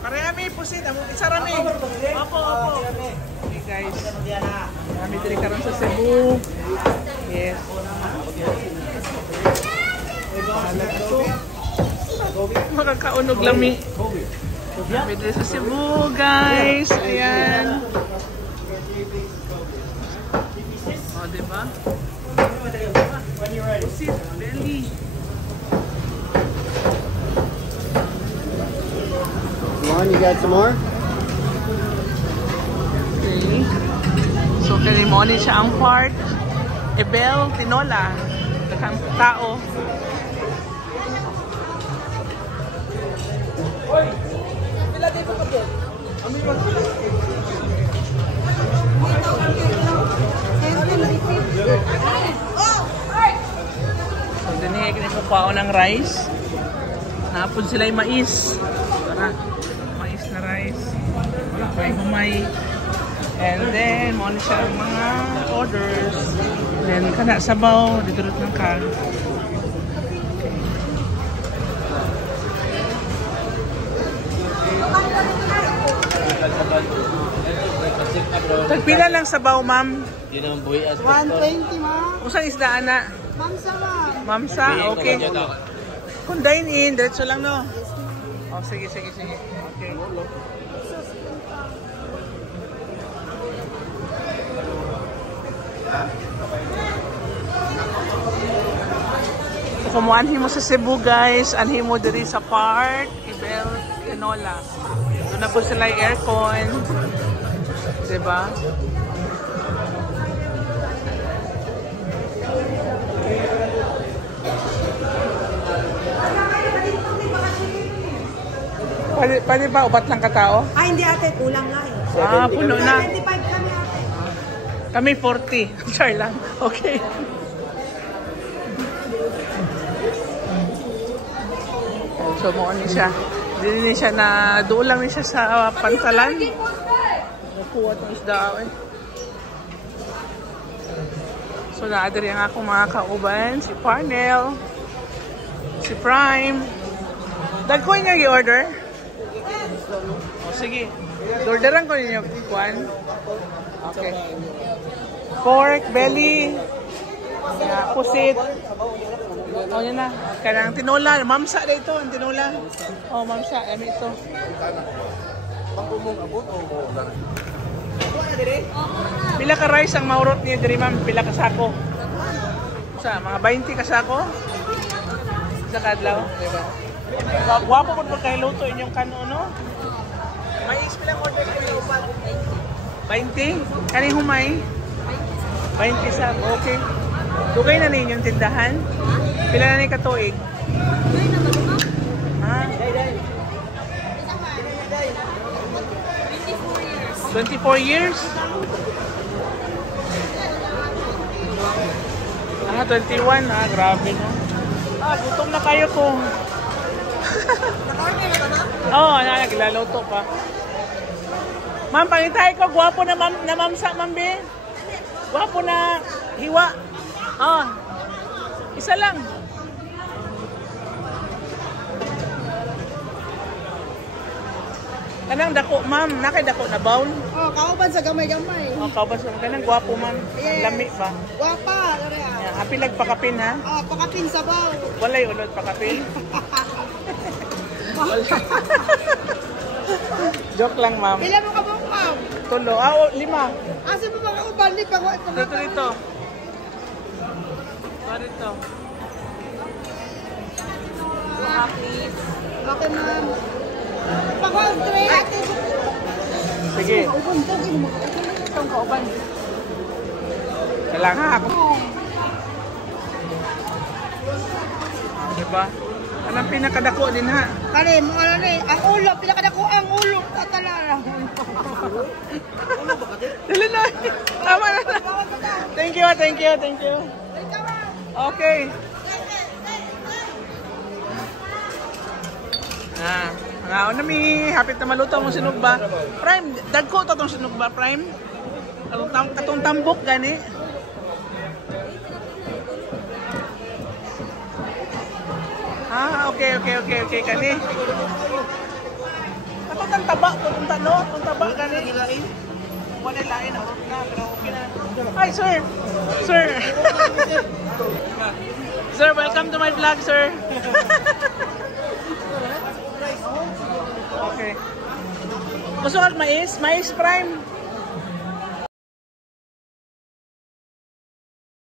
Parehami pusit, amo isa rami. Opo. Okay guys. Kami diri karon sa Cebu. Yes. Makakaunog lami. Kami diri sa Cebu, guys. Ayan. Oh, diba? Pusit, belly. You got some more? Okay. So, kanimoni siya ang part. Ebel, tinola. Dakang tao. Oy! Pila di pa ka po? Amin mo. So, dinihe kinito pao ng rice. Napon sila yung mais. Tara. Na rice, may humay, and then mo na siya ang mga orders, then kana sabaw dito ng kag. Tagpila lang sabaw, ma'am? 120, ma'am. Kung saan isda, ana? Mamsa, ma'am. Mamsa, okay. Kung dine in, diretso lang, no? Oh, sige. Okay. So, kumuanhin mo sa Cebu, guys. Anhin mo diri sa park. Ebel, Tinola. Doon na po sila yung aircon. Diba? Pwede ba upat lang katao? Ay, hindi ate, kulang nga eh. Puno na. 25 kami ate. Kami 40. Char lang. Okay. So, mo ni siya. Hindi siya na doon lang ni siya sa pantalan. Nakuha itong isda eh. So, naadari ang akong mga kauban. Si Parnell. Si Prime. Dagkoy niya i-order? O, sige. Orderan ko ninyo, Juan. Okay. Pork, belly, pusit. O, yun na. Kanang tinola. Mamsa na ito, ang tinola. O, mamsa. Ano ito? Pila ka rice ang maurot niya diri, ma'am? Pila ka sako? Sa mga 20 ka sako? Sa kadlaw? Diba? Guwapo po po kayo luto inyong kano, may ispilang order kayo. 20? Kani humay? 20 sa, okay. Dugay na ninyong tindahan? Pila na ni katuig? Ha? 24 years? Ah, 21. Ah, grabe no. Ah, gutom na kayo po. Oo, naglaloto pa. Ma'am, pangitay ko, gwapo na mamsa, ma'am, be. Gwapo na hiwa. Oh, isa lang. Kanang dako, ma'am. Nakay dako na bawl. Oh, kauban sa gamay-gamay. Oh, kauban sa kanang gwapo, ma'am. Yes. Lami ba? Gwapa, lari ah. Yeah, apilag pakapin, ha? Oh, pakapin sabaw. Walay ulod pakapin. Joke lang, ma'am. Ilan mo ka ba, ma'am? Tulo. Ah, 5. Asa mo mga uban ni pa ko? Dito. Dito. Please. Okay, ma'am. Pag-order ate. Sige. Itong kauban. Kailangan ako. Diba? Anong pinakadako din ha? Kani, mga ano ni, ang ulo, pinakadako ang ulo. Tatala. Dali na. Tama na. Thank you. Okay. Nga nami, hapit na maluto mo sinugba. Prime, dagko to tong sinugba, Prime. Katong tambok gani. Ah, okay kani. ang taba po itong tanong. Itong taba gani. Wala lain na. Pero okay na. Hi, sir. Sir. Sir, welcome to my vlog, sir. Okay. Gusto kag mais? Mais prime.